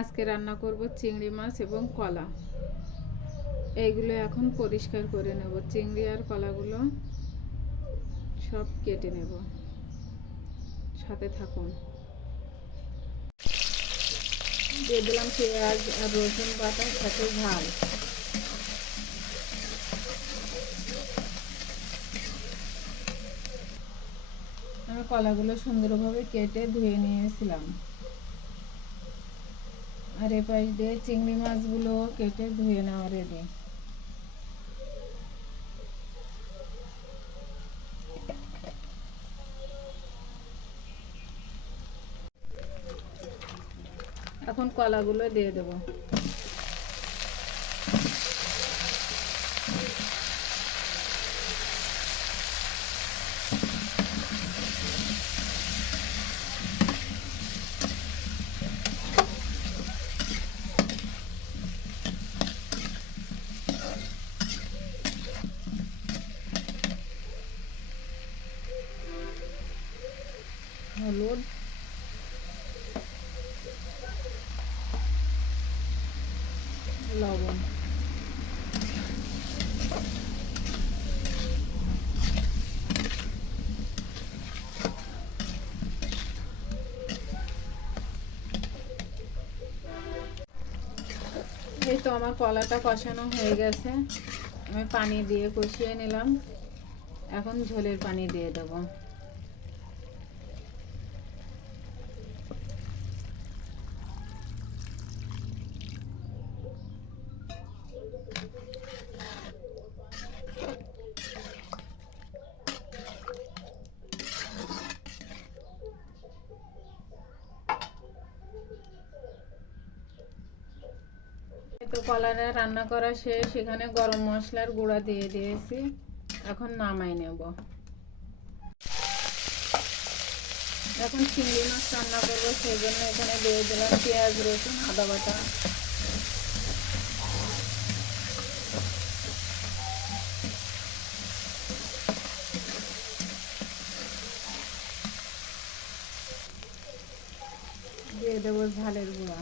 আজকে রান্না করব চিংড়ি মাছ এবং কলা। এইগুলো এখন পরিষ্কার করে নেব। চিংড়ি আর কলাগুলো সব কেটে নেব। সাথে থাকুন। দিয়ে দিলাম পেঁয়াজ আর রসুন বাটা, সাথে ঝাল। আমি কলাগুলো সুন্দরভাবে কেটে ধুয়ে নিয়েছিলাম, আর এ পাশ দিয়ে চিংড়ি মাছগুলো কেটে ধুয়ে নেওয়া রেডি। এখন কলাগুলো দিয়ে দেব। হলুদ, লবণ, এই তো আমার কলাটা কষানো হয়ে গেছে। আমি পানি দিয়ে কষিয়ে নিলাম। এখন ঝোলের পানি দিয়ে দেব। তো কলাটা রান্না করা শেষ। এখানে গরম মশলার গুঁড়া দিয়ে দিয়েছি। এখন নামাই নেব। এখন চিংড়ি মাছ রান্না করবো, সেই জন্য এখানে দিয়ে দিলাম পেঁয়াজ, রসুন, আদা বাটা। দিয়ে দেবো ঝালের গুঁড়া।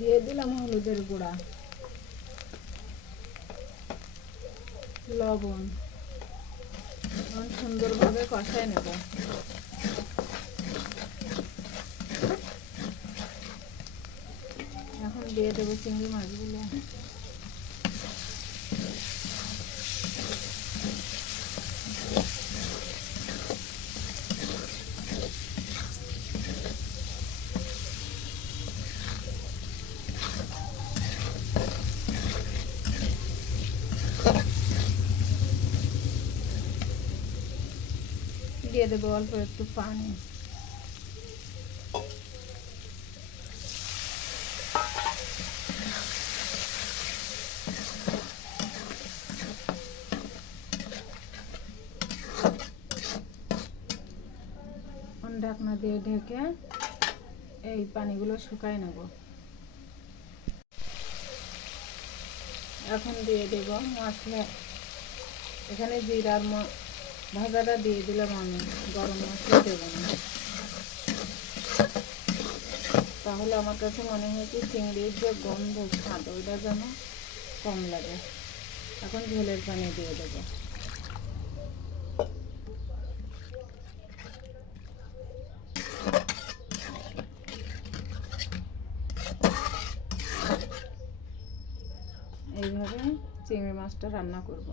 দিয়ে দিলাম হলুদের গুঁড়া, লবণ। এখন সুন্দরভাবে কষায় নেব। এখন দিয়ে দেবো চিংড়ি মাছগুলো। দিয়ে দেবো অল্প একটু পানি। ঢাকনা দিয়ে ঢেকে এই পানিগুলো শুকায় নেব। এখন দিয়ে দেব মশলা। এখানে জিরার ভাজাটা দিয়ে দিলাম আমি, গরম মশলা দেবো না। তাহলে আমার কাছে মনে হয় কি চিংড়ির যে গন্ধ, স্বাদ, ওইটা যেন কম লাগে। এখন ঝোলের পানি দিয়ে দেবো। এইভাবে চিংড়ি মাছটা রান্না করব।